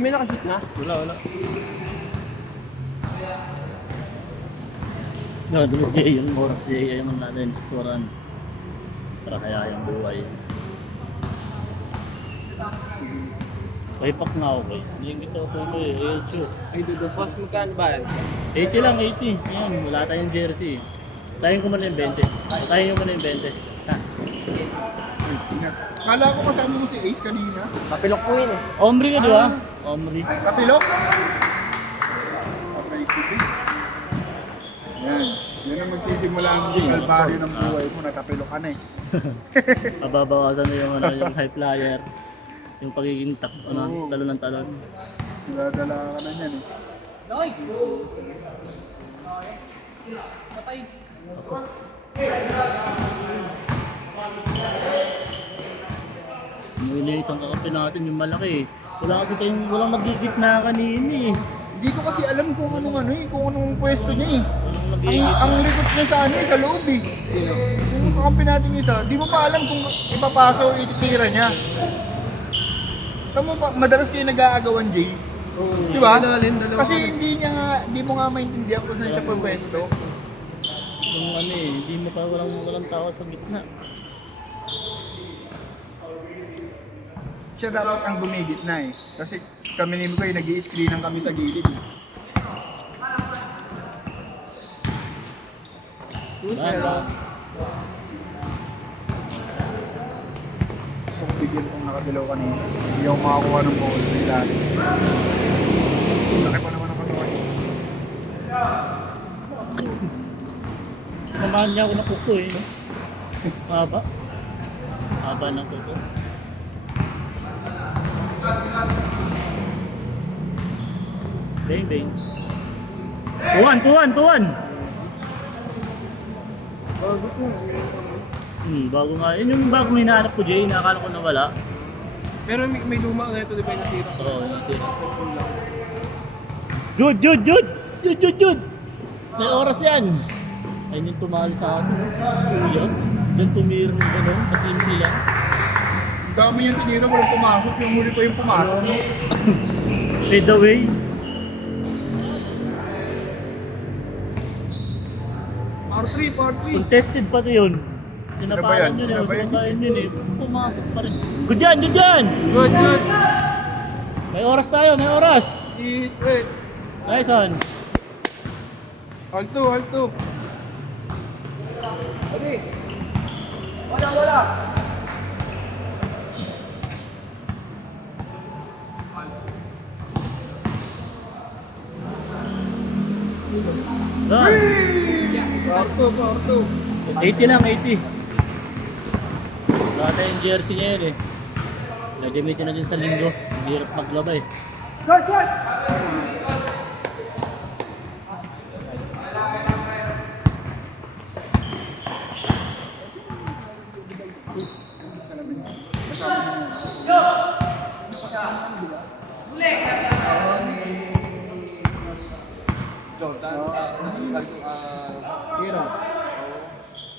may nakashoot na? Wala. No, dulu Jay, yung oras Jay, ayaw man natin, iskoran. Para kaya yung buhay. Paipak na ako eh. Hindi yung kita sa ito eh, ASU. Ay, dudu. Boss, magkano ba yan? 80 lang, 80. Yan, wala tayong jersey. Tayo ko muna yung 20. Tayo ko muna yung 20. Ha? Kala ko kasama mo si Ace kanina. Kapilok mo yun eh. Omri ka, di ba? Omri. Kapilok? Okay, kubi. Yan. Yan ang magsisimula ang kalbaryo ng buhay mo. Nakapilok ka na eh. Mababawasan na yung, yung high flyer. Yung pagiging talon ng talon. Nadala ka na yan eh. Nice! Yung isang kakape natin, yung malaki eh. Wala kasi tayong, walang magigit na kanina eh. Hindi ko kasi alam kung anong kung anong pwesto niya eh. Walang Ang, magigit. ang likod niya sa sa loob eh. Yung kakampi natin isa, di mo pa alam kung ipapasa o ititira niya. Tama ba, madalas kayo nag-aagawan, Jay. Di ba? Kasi hindi mo nga maintindihan kung saan siya pwesto. Yung ano eh, hindi mo pa walang tao sa gitna. Siya dapat ang gumigit na eh. Kasi kami ni Mikoy, nag-i-screenan kami sa gilid eh. Diba? So, bigyan kong nakadilaw kanina. Hindi ako makakuha ng ball sa ilalim. Laki pa naman ang katawan. Samahan niya ako ng kuko eh. No? Haba. Haba ng kuko. Bang bang. Tuwan! Bago nga. Yun yung bagong hinahanap ko, Jay. Nakakala ko nawala. Pero may luma na ito, di ba yung nasira? Oo, nasira. Jude! May oras yan! Ayun yung tumali sa atin. Kuya. Diyan tumira ng gano'n. Kasi hindi lang. Ang dami yung tinira, walang pumasok. Yung huli pa yung pumasok. Fade away. Part 3. Contested pa yun. Ano ba yan? Tinapalan yun eh. Ano ba yan? Sinapalan yun eh. Pumasok pa rin. Good yan! Good. May oras tayo, may oras! Wait. Nice one! Alto. Adi. Wala. Run! Part 2. 80 lang, 80. Wala tayong jersey niya yun eh. Gagamitin na dyan sa linggo. Ang hirap maglaba eh.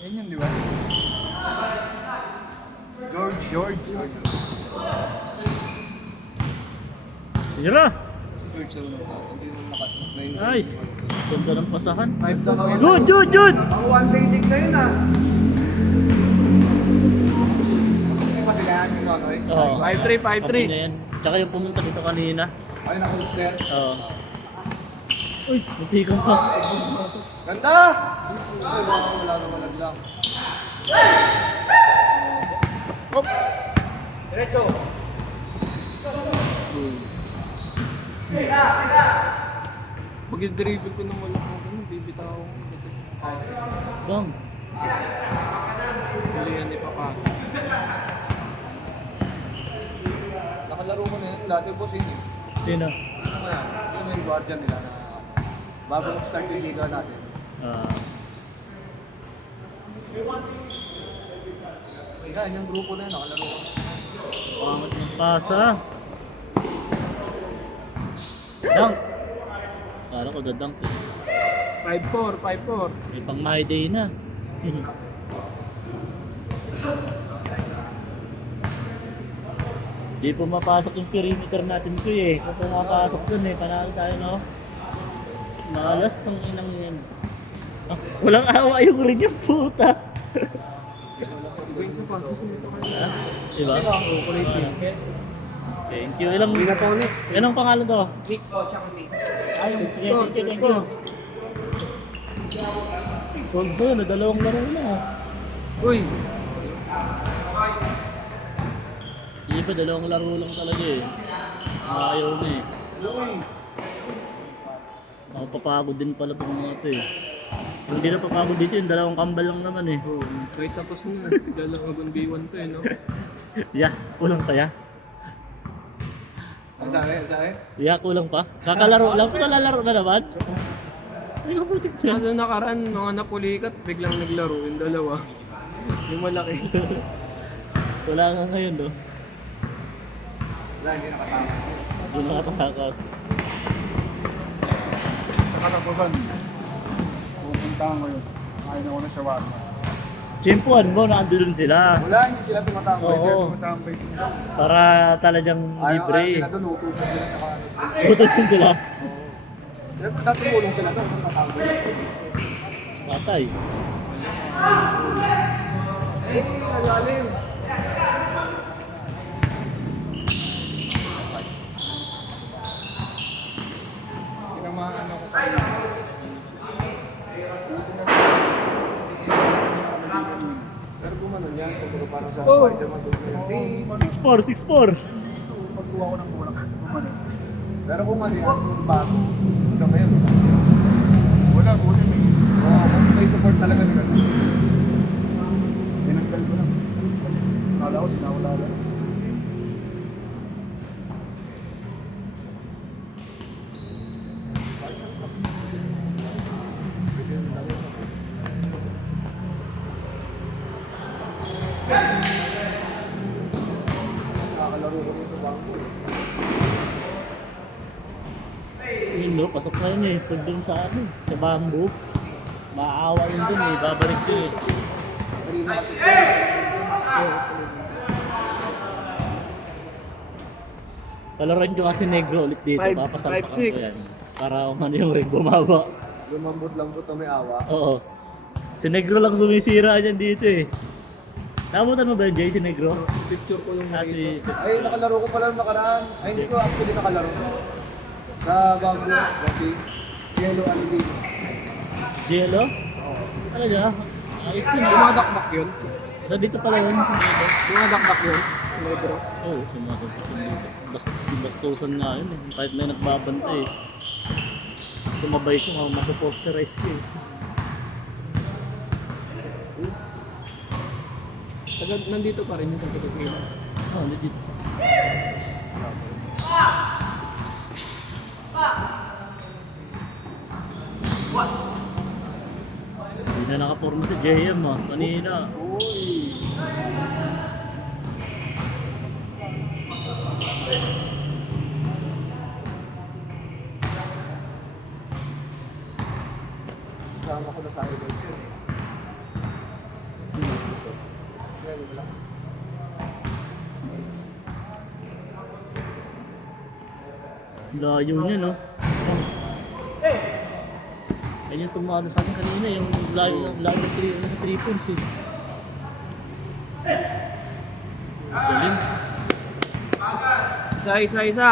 Yan yun, di ba? George. Tira! Nice! Ganda ng pasahan. Good! Ang one day league na yun ah. Hindi pa sila yung nonoy. Oo. 5-3. Kapag na yan. Tsaka yung pumunta dito kanina. Ay, nakalis na yan. Oo. Uy, natigan pa. Ganda! Wala naman lang. Hop! Diretso! Pag i-dribble ko ng wala ko, bibitaw ako. Bang. Hindi yan ipapasok. Nakalaro mo na yun. Dati boss yun. Sino? Ano nga yan? Yun yung guardian nila na bago mag-start yung liga natin. Yan, yung grupo na yun. Nakalaro ko. Pangat ng pasa. Dunk. Parang ko dadunk eh. 5-4. May pang my day na. Di pumapasok yung perimeter natin ko eh. Kung pumapasok dun eh, panalo tayo no. Malas tong inang yan. Ah, walang awa yung rin yung puta. Iba yung sa pagkos nito kanina. Diba? Thank you. Ilang Hindi na to ulit. Anong pangalan to? Nick po, tsaka Nick. Ay, thank you. Solve na, dalawang laro na. Uy! Hindi pa, dalawang laro lang talaga eh. Ayaw na eh. Makapapagod din pala itong mga ito eh. Hindi na papagod dito yung dalawang kambal lang naman eh. Oh, kahit tapos na. Bigla lang ako B1 to eh, no? Yeah, kulang pa ya. Saan? Yeah, kulang pa. Kakalaro lang, lalaro na naman. Ay, kaputik na. Ano nakaraan, mga napulikat, biglang naglaro yung dalawa. Yung malaki. Wala nga ngayon no. Wala, hindi nakatakas. Hindi nakatakas. Sa katapusan, pupuntahan ko yun. Ayaw na ko na shawarma. Chimpuan mo, nandun sila. Wala, hindi sila tumatambay. Oo. Sila tumatambay dun lang. Para talagang Ayaw libre. sila doon, utusan sila sa kanin. Utosin sila. Sila tatulong sila doon, tumatambay. Patay. Eh, nalalim. Tinamaan ako kayo. Pero gumanon yan, kumbaga parang sa Spider-Man doon. 6'4", 6'4". Pagkuha ko ng bulak, gumanon. Pero kung ano yan, kung bago, hanggang ngayon, isa. Wala, buti may. Oo, kung may support talaga nila. Tinanggal ko lang. Kala ko, sinawala lang. Nakakalaro ko dito sa bangko eh. Yun no, pasok na yun eh. Pag dun sa ano, sa bamboo. Maawa yun dun eh, babalik ko eh. Kanina kasi Palaran nyo kasi negro ulit dito, Five- papasalpakan ko 5'6". yan. Para kung ano yung ring bumaba. lumambot-lambot na may awa. Oo. Si negro lang sumisira dyan dito eh. Nabutan mo ba yun, Jay, si negro? Picture ko yung Ah, nakita. Ay, nakalaro ko pala nung nakaraan. Ay, hindi ko actually nakalaro. Sa Bamboo, okay. Yellow and green. Jello? Ano niya? Ayos yun. Dumadakdak yun. Dito pala yun si Jello. Dumadakdak yun. Negro. Oo, sumasagot yun dito. Bastusan nga yun eh. Kahit may nagbabantay eh. Sumabay siya, masaposterize ko eh. Nandito pa rin yung pagkakakila. Oh, legit. Hindi na nakaporma si JM ah, kanina. Uy! Kasama ko na sa idols yun eh. Ngayon, wala. Layo niya no. Ayun yung tumalo sa akin kanina, yung layo ng 3 points eh. Galing. Isa.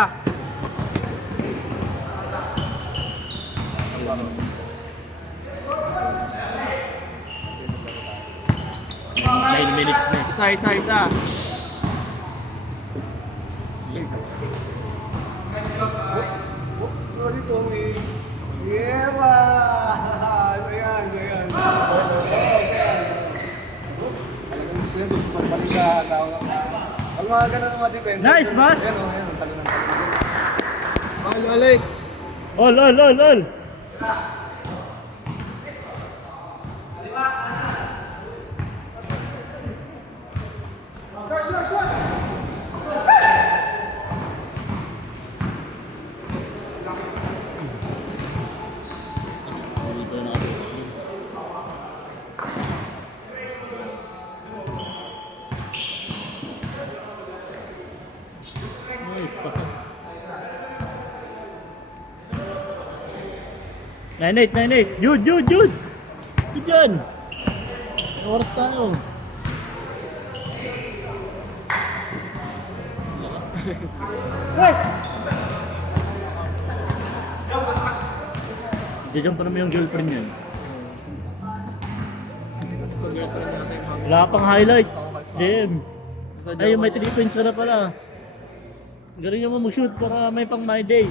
Nine minutes na eh. Isa. Sorry, Tommy. Yeah! Ayan. Talagang gusto yun, pagbalik sa tawag. Ang mga ganun ang mga depende. Nice, boss! Ayan, ang tagal ng tagal. Alex. Ol! Dito na ako. Nice, pasa. 9-8. Jude! Jude yan! Anong oras tayo? Diyan pa naman yung girlfriend yun. Sa girlfriend natin. Wala pang highlights. JM. Sa Ay, may 3 points ka na pala. Galing naman mag-shoot para may pang my day.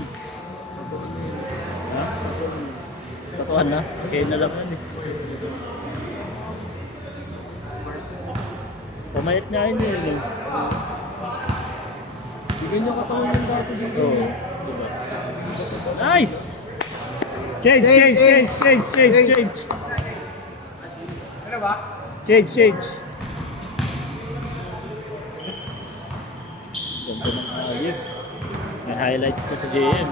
Ha? Tatuan na? Kaya na lang yan eh. Pamayat nga yun eh. Bigyan niya katawan yung dati sa Oo. game. Diba? Nice! Change! Ano ba? Change! Ganda ng ayun. May highlights pa sa JM.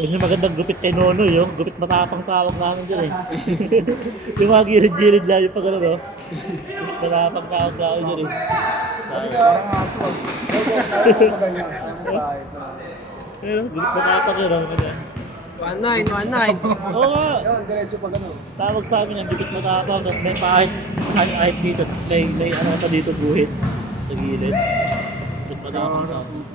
Yun yung magandang gupit kay Nono, yung gupit matapang tawag namin dyan eh. Yung mga gilid-gilid lang yung pag ano, no? Gupit matapang tawag namin dyan eh. Parang aso. Ano ganyan? Ano ba? Pero gupit matapang yun, no? 1-9. Oo nga! Yun, diretso pa gano'n. Tawag sa amin yung gupit matapang, tapos may pahit dito, tapos may ano pa dito guhit sa gilid. Gupit matapang tawag.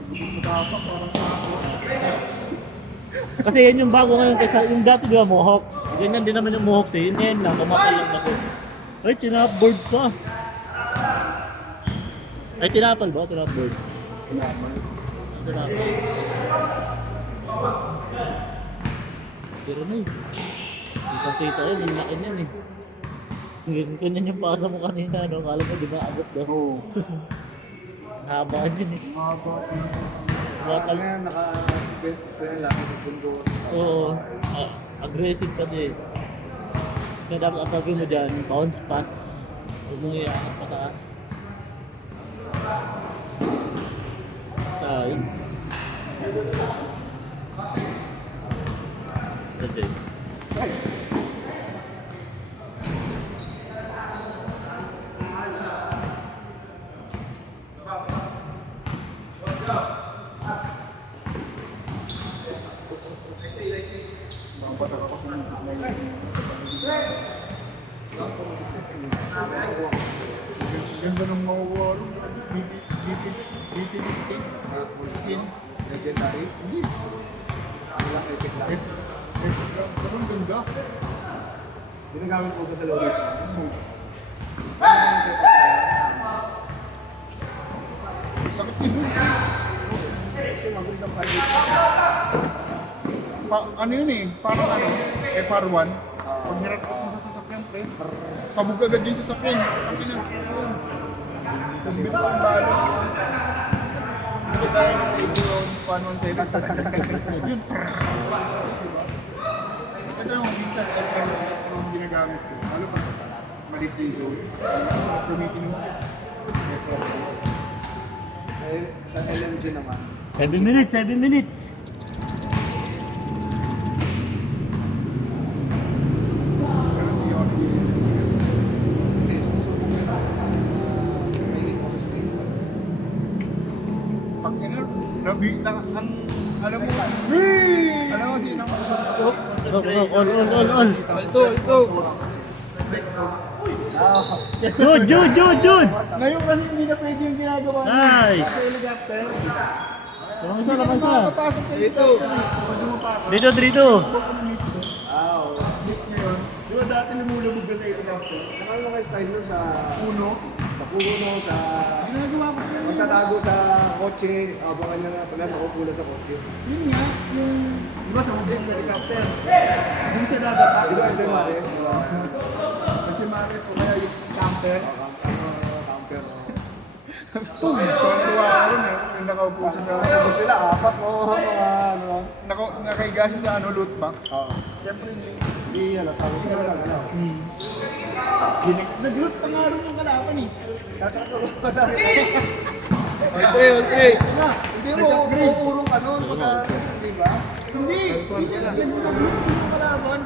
Kasi yan yung bago ngayon kaysa yung dati di ba Mohawk. Ganyan din naman yung Mohawk eh. Yun ngayon lang, kumakal lang kasi. Ay, tinapboard pa. Ay, tinapal ba? Tinapboard. Tinapal. Pero na eh. Kita yun, yung laki niyan eh. Ganyan yung pasa mo kanina, no? Kala mo di ba abot daw? Oo. Haba yun eh. Ano yan, naka-gusto nila, susundo. Oo. Aggressive pa din. Kaya dapat ang gagawin mo dyan, bounce pass. Huwag mong iangat pataas. Saan? Sa dyan. Ganda ng mawawaro. BT-15. Legendary. Hindi. Walang epic lang. Pero ang ganda. Ginagamit ko sa Loris. Ano yung setup na yan? Sakit din dun. Kasi mabilis ang pilot. Ano yun eh, parang ano, FR1. Pag nirakot mo sa sasakyan, pre, pabog agad yung sasakyan. Ang ina. Kung bilis ang balo. Hindi tayo ng 117. Yun. Ito yung minsan FR1 yung ginagamit ko. Lalo pa malit yung zone. Tumitin mo. Sa LMG naman. 7 minutes! Hindi, sumusubok yun ako. May office stay. Pag ina, alam mo, alam mo sino? All. Alto. Jude! Ngayon kasi hindi na pwede yung ginagawa niya. Nice! Sa helicopter. Lamang isa. Makakapasok sa Dito. Pwede mo pa. Dito. Oo. Ngayon, di ba dati lumulubog ka sa helicopter? Saan mo kayo style nun sa Uno. puno, sa Ginagawa ko yun. magtatago sa kotse, abangan na nga pala nakupula sa kotse. Yun nga, yung... Di ba sa hubog ng helicopter? Doon siya dadapa. Di ba sa Mares? Kasi Maris o kaya yung camper. Camper. Tuwa ako rin eh. Yung nakaupo siya sa... Tapos sila, apat mo mga ano. Nakahiga siya sa loot box. Oo. Siyempre, Hindi, ano, tawag ko na lang, ano. Nag-loot pa nga rin yung kalaban eh. Tatakbo ko sa akin. All three. Hindi mo, uurong ka nun. Di ba? Hindi siya nag-loot yung kalaban.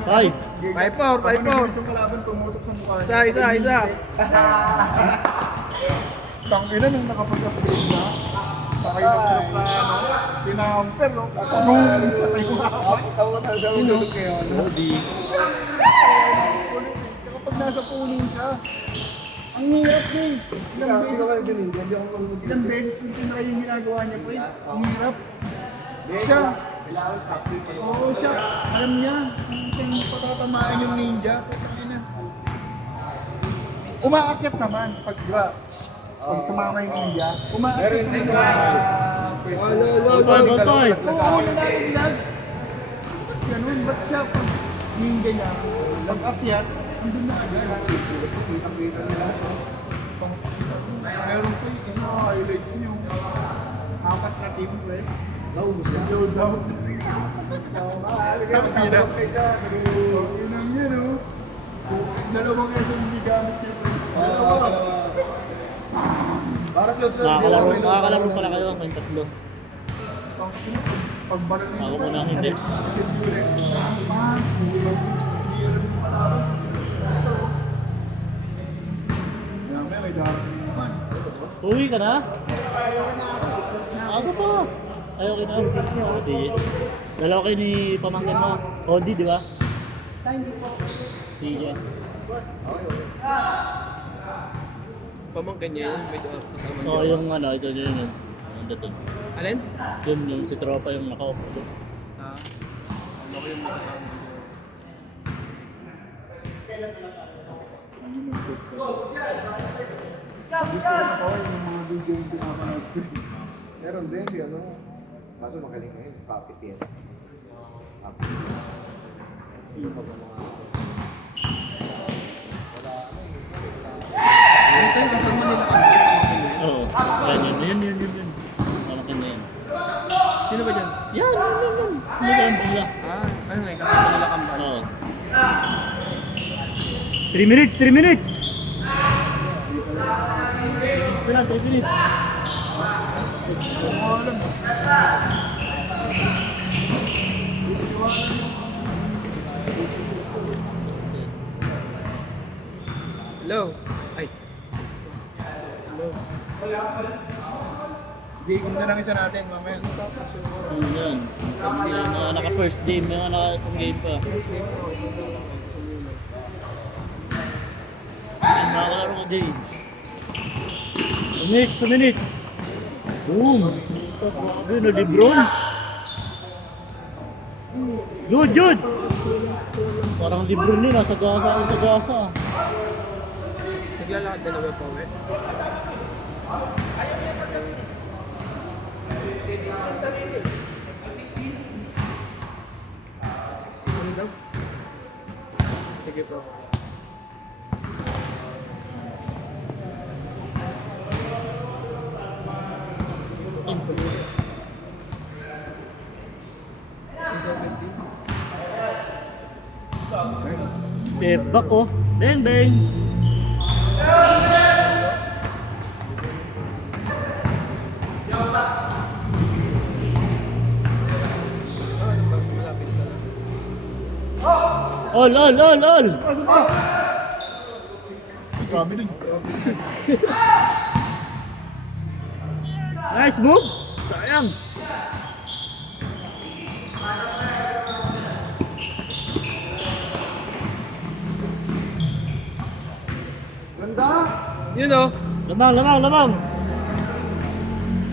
Five. 5-4. Yung kalaban tumutok sa mukha. Isa. Tangina nung nakapag-upgrade na. Sakay ng truck na ano. Pinamper no. Patay ko nga. Tawa na siya ulog kayo. Kapag nasa puning ka, ang hirap din. Ilang beses yung tinry yung ginagawa niya po eh. Ang hirap. Siya. Oo siya. Alam niya. Kung patatamaan yung ninja. Tangina. Umaakyat naman. Pag tumama yung ninja. Umaakyat naman. Goal. Oo, nalalaglag. Ba't ganun? Ba't siya pag ninja niya, pag-akyat, andun na agad. Meron po yung isang highlights niyo. Apat na team ko eh. Naubos na. Load out. Tapos yun ang yun oh. Dalawang SM hindi gamit niyo po. Para sa Nakakalaro pala kayo ang tatlo. Pagbalan niyo. Ako muna hindi. May darating naman. Uwi ka na? Ako pa. Ay, okay na. Sige. Dalawa kayo ni pamangkin mo. Cody, di ba? Sige. Pamangkin niya yun. May kasama niya. Oo, yung ano, ito yun. Ano doon? Alin? Yun, yung si Tropa yung nakaupo. Ano ko yung kasama niya. Gusto ko na yung mga video yung pinapanood ko. Meron din si ano. Kaso magaling ngayon. Kapit yan. Kapit. Ito yung kasama nila. Oo, yan. Pamangkin na yan. Sino ba dyan? Yan. Hindi ka lang bangla. Ano nga, kasama nila kambal. Oo. 3 minutes! 3 minutes! Sila, 3 minutes. Hello? Ay. Hello? Game na lang isa natin mamaya. Yan. Yung mga naka-first game, yung mga naka-isang game pa. Yan, makakalaro ko din. 2 minutes! Boom! Yun, no, Lebron! Good! Parang Lebron nila, sa gasa. Naglalakad ka na ba pa uwi? Ano daw? Sige po. Step back oh. Bang! Malapit na lang. All! Grabe din. Nice move! Sayang! Ganda! Yun o. Lamang!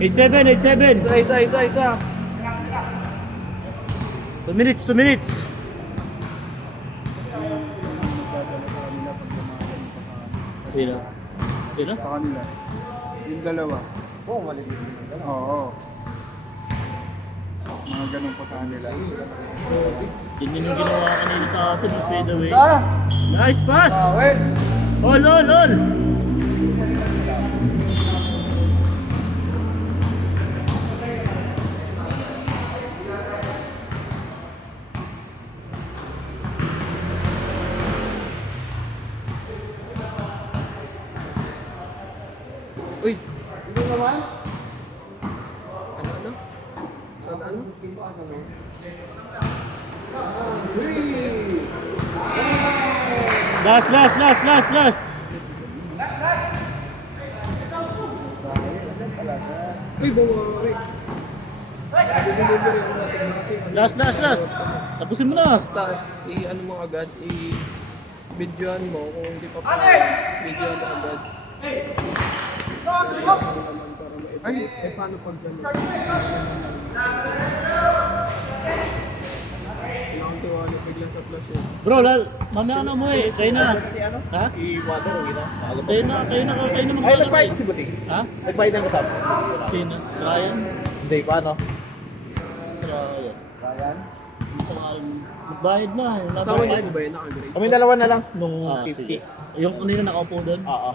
8-7! Isa. 2 minutes! Sino? Sa kanila. Yung dalawa. Oo, maliliit din. Oo. Mga ganun pa sa kanila. Yun yung ginawa kanina sa atin, yung fade away. Ah! Nice pass! Wes! All! naman? Ano? Saan ano? Last. Uy, bumari. I-delivery ang natin kasi Last. Tapusin mo na. basta i-ano mo agad, i-videoan mo kung hindi pa videoan mo agad. Ay, paano pag gano'n? Kailangan tiwala bigla sa flash eh. Bro, mamaya na mo eh. Kayo na. Ha? I-water o gina? Kayo na Ay, maglalaro. nagbayad si Busing. Ha? Nagbayad ng kasama. Sino? Ryan? Hindi, paano? Ryan. Ryan? Magbayad na. Kasama niyo po ba yun? Naka-grade? Kami dalawa na lang nung Ah, 50. sige. Yung kanina nakaupo doon? Oo.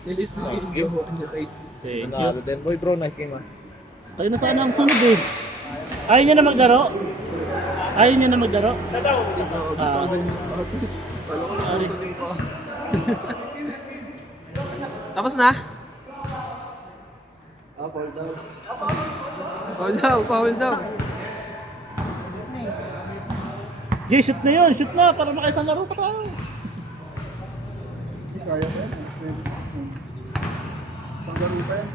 Nilis mo yung video ko sa IG. Thank you. Nanalo din. Boy bro, nice game ah. Kayo na sana ang sunod eh. Ayaw niya na maglaro? Ayaw niya na maglaro? Ah, Paano ko nakatuloy pa? Tapos na? Foul daw. Jay, shoot na yun. Shoot na. Para makaisang laro pa tayo. Kaya ba yan? Isang laro pa yan.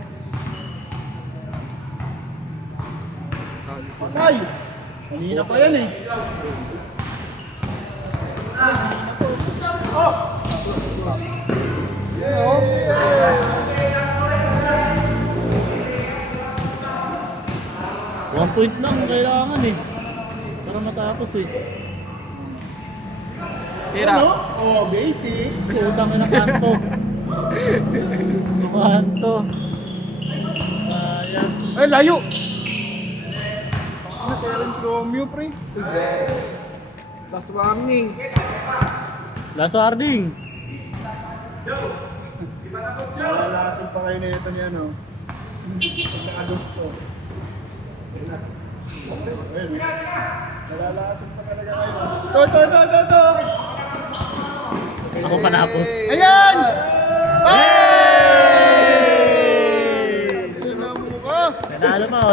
Ay! Kanina pa yan eh. One point lang kailangan eh. Para matapos eh. Tira. Oh, basic. Utang na kanto. Kanto. Ayan. Ay, layo! Ano kaya rin si Romeo, pre? Last warning. Last warning. Nalalasan pa kayo na ito niya, no? Pag nakados to. Ayun. Nalalasan pa talaga kayo. Ito! Ako panapos. Ayan! Hey! Ayan na ang mukha! Nanalo pa.